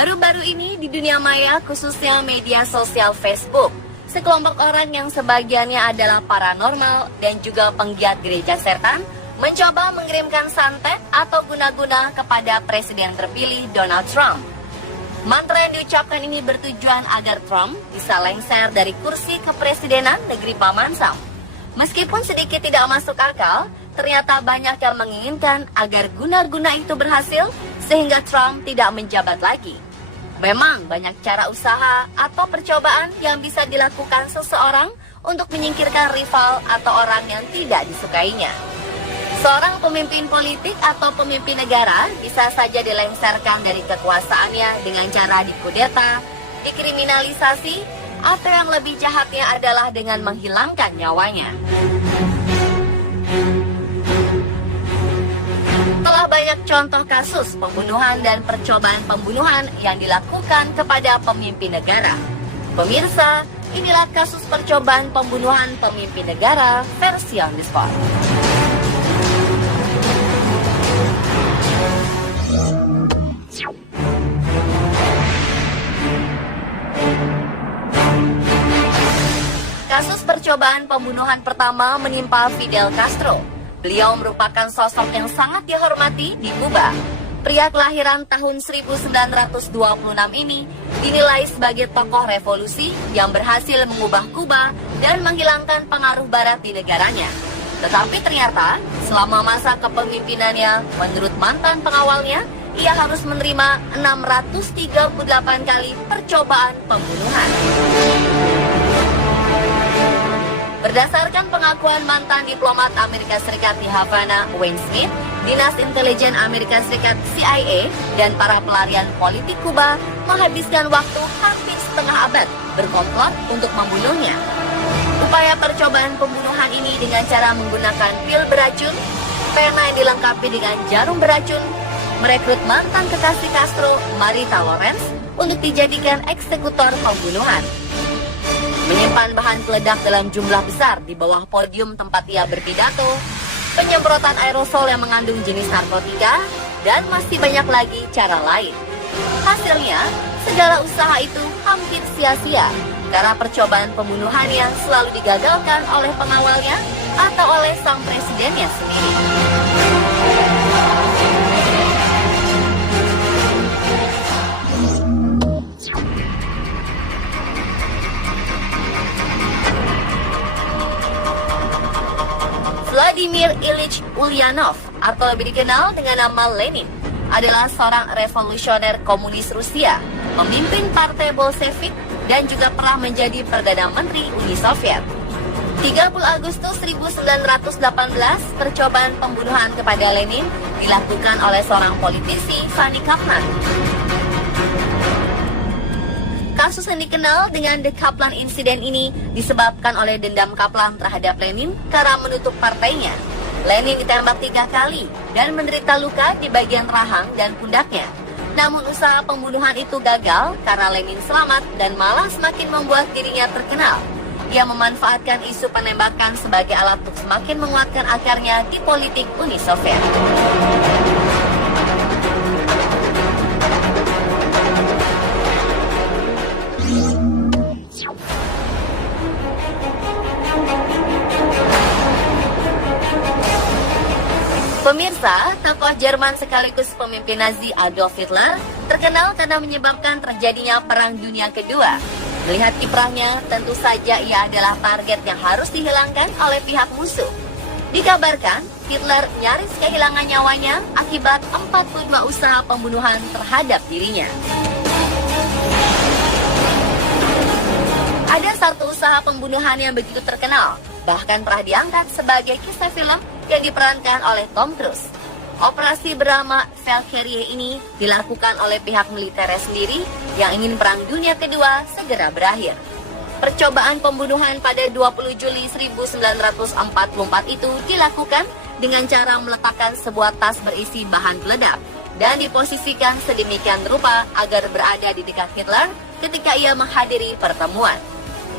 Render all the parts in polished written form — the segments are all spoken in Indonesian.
Baru-baru ini di dunia maya, khususnya media sosial Facebook, sekelompok orang yang sebagiannya adalah paranormal dan juga penggiat gereja setan mencoba mengirimkan santet atau guna-guna kepada Presiden terpilih Donald Trump. Mantra yang diucapkan ini bertujuan agar Trump bisa lengser dari kursi kepresidenan negeri Paman Sam. Meskipun sedikit tidak masuk akal, ternyata banyak yang menginginkan agar guna-guna itu berhasil sehingga Trump tidak menjabat lagi. Memang banyak cara usaha atau percobaan yang bisa dilakukan seseorang untuk menyingkirkan rival atau orang yang tidak disukainya. Seorang pemimpin politik atau pemimpin negara bisa saja dilengsarkan dari kekuasaannya dengan cara dikudeta, dikriminalisasi, atau yang lebih jahatnya adalah dengan menghilangkan nyawanya. Telah banyak contoh kasus pembunuhan dan percobaan pembunuhan yang dilakukan kepada pemimpin negara. Pemirsa, inilah kasus percobaan pembunuhan pemimpin negara versi On The Spot. Kasus percobaan pembunuhan pertama menimpa Fidel Castro. Beliau merupakan sosok yang sangat dihormati di Kuba. Pria kelahiran tahun 1926 ini dinilai sebagai tokoh revolusi yang berhasil mengubah Kuba dan menghilangkan pengaruh barat di negaranya. Tetapi ternyata selama masa kepemimpinannya, menurut mantan pengawalnya, ia harus menerima 638 kali percobaan pembunuhan. Berdasarkan pengakuan mantan diplomat Amerika Serikat di Havana, Wayne Smith, Dinas Intelijen Amerika Serikat CIA, dan para pelarian politik Kuba menghabiskan waktu hampir setengah abad berkomplot untuk membunuhnya. Upaya percobaan pembunuhan ini dengan cara menggunakan pil beracun, pena yang dilengkapi dengan jarum beracun, merekrut mantan kekasih Castro, Marita Lawrence, untuk dijadikan eksekutor pembunuhan. Menyimpan bahan peledak dalam jumlah besar di bawah podium tempat ia berpidato, penyemprotan aerosol yang mengandung jenis narkotika, dan masih banyak lagi cara lain. Hasilnya, segala usaha itu hampir sia-sia karena percobaan pembunuhannya selalu digagalkan oleh pengawalnya atau oleh sang presidennya sendiri. Vladimir Ilyich Ulyanov, atau lebih dikenal dengan nama Lenin, adalah seorang revolusioner komunis Rusia, memimpin partai Bolshevik, dan juga pernah menjadi Perdana Menteri Uni Soviet. 30 Agustus 1918, percobaan pembunuhan kepada Lenin dilakukan oleh seorang politisi, Fanny Kaplan. Kasus yang dikenal dengan The Kaplan Incident ini disebabkan oleh dendam Kaplan terhadap Lenin karena menutup partainya. Lenin ditembak 3 kali dan menderita luka di bagian rahang dan pundaknya. Namun usaha pembunuhan itu gagal karena Lenin selamat dan malah semakin membuat dirinya terkenal. Ia memanfaatkan isu penembakan sebagai alat untuk semakin menguatkan akarnya di politik Uni Soviet. Pemirsa, tokoh Jerman sekaligus pemimpin Nazi Adolf Hitler terkenal karena menyebabkan terjadinya Perang Dunia Kedua. Melihat kiprahnya, tentu saja ia adalah target yang harus dihilangkan oleh pihak musuh. Dikabarkan, Hitler nyaris kehilangan nyawanya akibat 45 usaha pembunuhan terhadap dirinya. Ada satu usaha pembunuhan yang begitu terkenal, bahkan pernah diangkat sebagai kisah film yang diperankan oleh Tom Cruise. Operasi bernama Valkyrie ini dilakukan oleh pihak militer sendiri yang ingin Perang Dunia Kedua segera berakhir. Percobaan pembunuhan pada 20 Juli 1944 itu dilakukan dengan cara meletakkan sebuah tas berisi bahan peledak dan diposisikan sedemikian rupa agar berada di dekat Hitler ketika ia menghadiri pertemuan.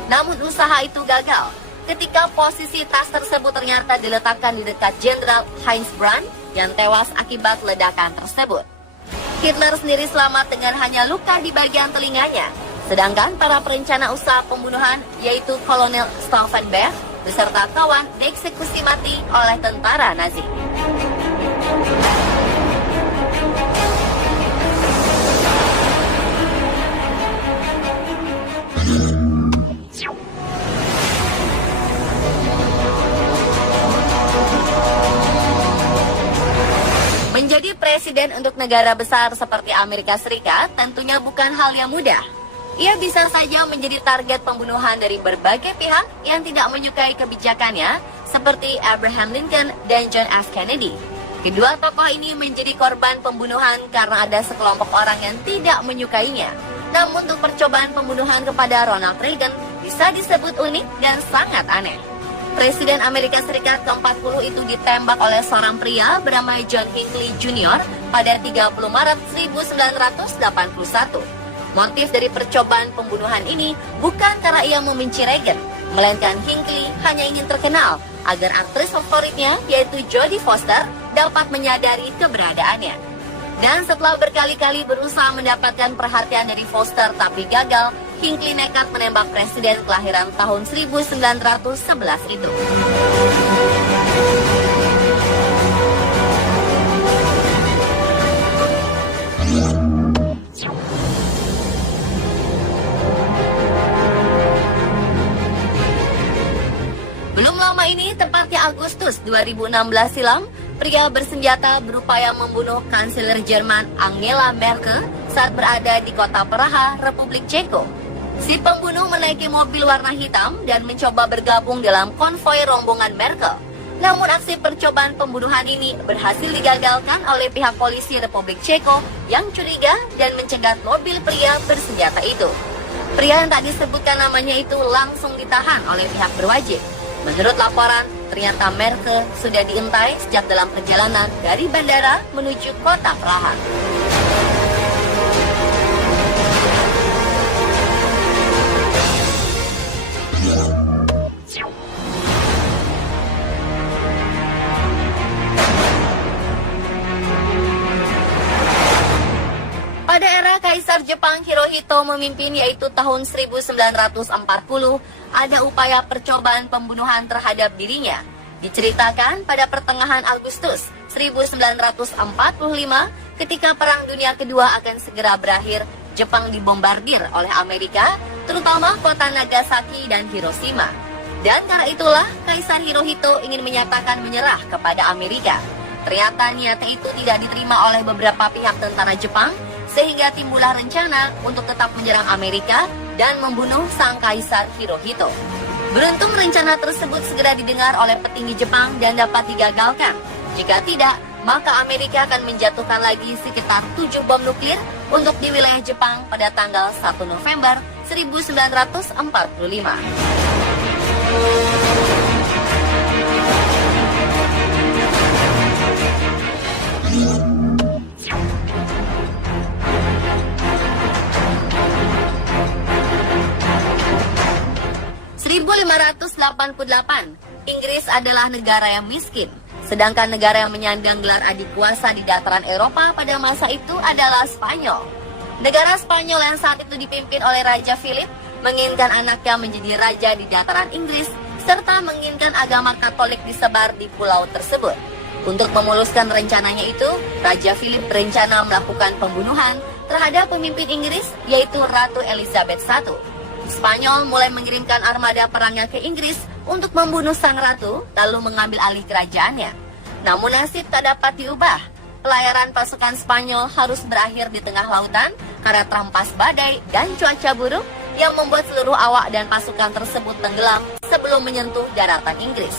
Namun usaha itu gagal ketika posisi tas tersebut ternyata diletakkan di dekat Jenderal Heinz Brandt yang tewas akibat ledakan tersebut. Hitler sendiri selamat dengan hanya luka di bagian telinganya. Sedangkan para perencana usaha pembunuhan, yaitu Kolonel Stauffenberg beserta kawan, dieksekusi mati oleh tentara Nazi. Menjadi presiden untuk negara besar seperti Amerika Serikat tentunya bukan hal yang mudah. Ia bisa saja menjadi target pembunuhan dari berbagai pihak yang tidak menyukai kebijakannya, seperti Abraham Lincoln dan John F. Kennedy. Kedua tokoh ini menjadi korban pembunuhan karena ada sekelompok orang yang tidak menyukainya. Namun untuk percobaan pembunuhan kepada Ronald Reagan bisa disebut unik dan sangat aneh. Presiden Amerika Serikat ke-40 itu ditembak oleh seorang pria bernama John Hinckley Jr. pada 30 Maret 1981. Motif dari percobaan pembunuhan ini bukan karena ia membenci Reagan, melainkan Hinckley hanya ingin terkenal agar aktris favoritnya, yaitu Jodie Foster, dapat menyadari keberadaannya. Dan setelah berkali-kali berusaha mendapatkan perhatian dari Foster tapi gagal, Hinckley nekat menembak presiden kelahiran tahun 1911 itu. Belum lama ini, tepatnya Agustus 2016 silam, pria bersenjata berupaya membunuh Kanselir Jerman Angela Merkel saat berada di kota Praha, Republik Ceko. Si pembunuh menaiki mobil warna hitam dan mencoba bergabung dalam konvoi rombongan Merkel. Namun aksi percobaan pembunuhan ini berhasil digagalkan oleh pihak polisi Republik Ceko yang curiga dan mencegat mobil pria bersenjata itu. Pria yang tak disebutkan namanya itu langsung ditahan oleh pihak berwajib. Menurut laporan, ternyata Merkel sudah diintai sejak dalam perjalanan dari bandara menuju kota Praha. Pada era Kaisar Jepang Hirohito memimpin, yaitu tahun 1940, ada upaya percobaan pembunuhan terhadap dirinya. Diceritakan pada pertengahan Agustus 1945, ketika Perang Dunia Kedua akan segera berakhir, Jepang dibombardir oleh Amerika, terutama kota Nagasaki dan Hiroshima. Dan karena itulah Kaisar Hirohito ingin menyatakan menyerah kepada Amerika. Ternyata niatnya itu tidak diterima oleh beberapa pihak tentara Jepang, sehingga timbullah rencana untuk tetap menyerang Amerika dan membunuh sang Kaisar Hirohito. Beruntung rencana tersebut segera didengar oleh petinggi Jepang dan dapat digagalkan. Jika tidak, maka Amerika akan menjatuhkan lagi sekitar 7 bom nuklir untuk di wilayah Jepang pada tanggal 1 November 1945. Inggris adalah negara yang miskin, sedangkan negara yang menyandang gelar adik kuasa di dataran Eropa pada masa itu adalah Spanyol. Negara Spanyol yang saat itu dipimpin oleh Raja Philip menginginkan anaknya menjadi raja di dataran Inggris, serta menginginkan agama Katolik disebar di pulau tersebut. Untuk memuluskan rencananya itu, Raja Philip berencana melakukan pembunuhan terhadap pemimpin Inggris, yaitu Ratu Elizabeth I. Spanyol mulai mengirimkan armada perangnya ke Inggris untuk membunuh sang ratu, lalu mengambil alih kerajaannya. Namun nasib tak dapat diubah. Pelayaran pasukan Spanyol harus berakhir di tengah lautan karena terampas badai dan cuaca buruk yang membuat seluruh awak dan pasukan tersebut tenggelam sebelum menyentuh daratan Inggris.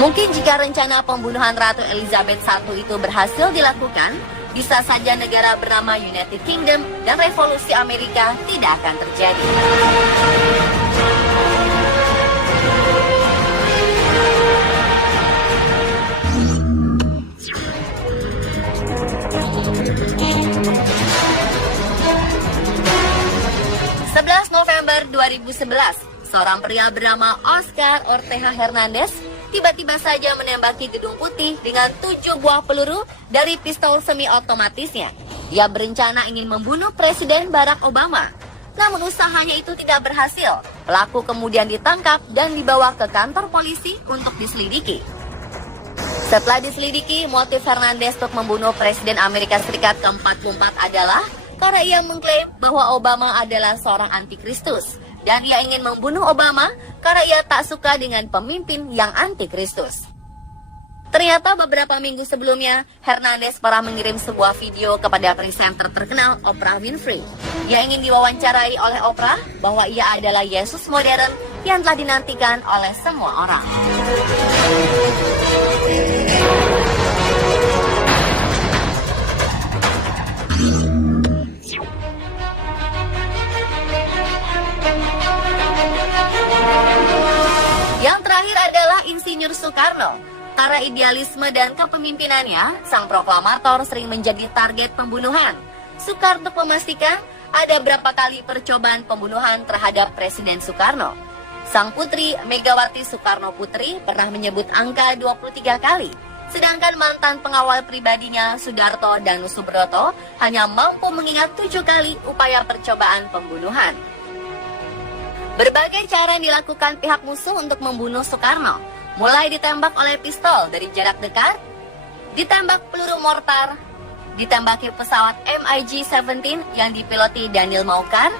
Mungkin jika rencana pembunuhan Ratu Elizabeth I itu berhasil dilakukan, bisa saja negara bernama United Kingdom dan revolusi Amerika tidak akan terjadi. November 2011, seorang pria bernama Oscar Ortega Hernandez tiba-tiba saja menembaki Gedung Putih dengan 7 buah peluru dari pistol semi-otomatisnya. Ia berencana ingin membunuh Presiden Barack Obama. Namun usahanya itu tidak berhasil. Pelaku kemudian ditangkap dan dibawa ke kantor polisi untuk diselidiki. Setelah diselidiki, motif Hernandez untuk membunuh Presiden Amerika Serikat ke-44 adalah karena ia mengklaim bahwa Obama adalah seorang antikristus. Dan ia ingin membunuh Obama karena ia tak suka dengan pemimpin yang antikristus. Ternyata beberapa minggu sebelumnya, Hernandez pernah mengirim sebuah video kepada presenter terkenal Oprah Winfrey. Ia ingin diwawancarai oleh Oprah bahwa ia adalah Yesus modern yang telah dinantikan oleh semua orang. Yang terakhir adalah Insinyur Soekarno. Karena idealisme dan kepemimpinannya, sang proklamator sering menjadi target pembunuhan. Soekarno memastikan ada berapa kali percobaan pembunuhan terhadap Presiden Soekarno. Sang putri, Megawati Soekarno Putri, pernah menyebut angka 23 kali. Sedangkan mantan pengawal pribadinya, Sudarto dan Subroto, hanya mampu mengingat 7 kali upaya percobaan pembunuhan. Berbagai cara yang dilakukan pihak musuh untuk membunuh Soekarno, mulai ditembak oleh pistol dari jarak dekat, ditembak peluru mortar, ditembaki pesawat MiG-17 yang dipiloti Daniel Maukan,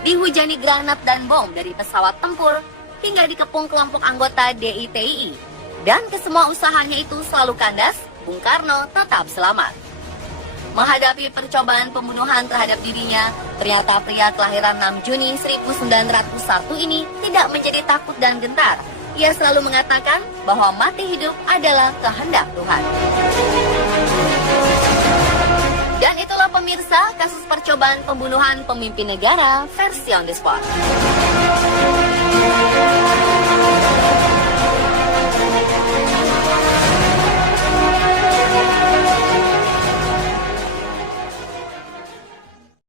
dihujani granat dan bom dari pesawat tempur, hingga dikepung kelompok anggota DITII. Dan kesemua usahanya itu selalu kandas, Bung Karno tetap selamat. Menghadapi percobaan pembunuhan terhadap dirinya, ternyata pria kelahiran 6 Juni 1901 ini tidak menjadi takut dan gentar. Ia selalu mengatakan bahwa mati hidup adalah kehendak Tuhan. Dan itulah pemirsa kasus percobaan pembunuhan pemimpin negara versi On The Spot.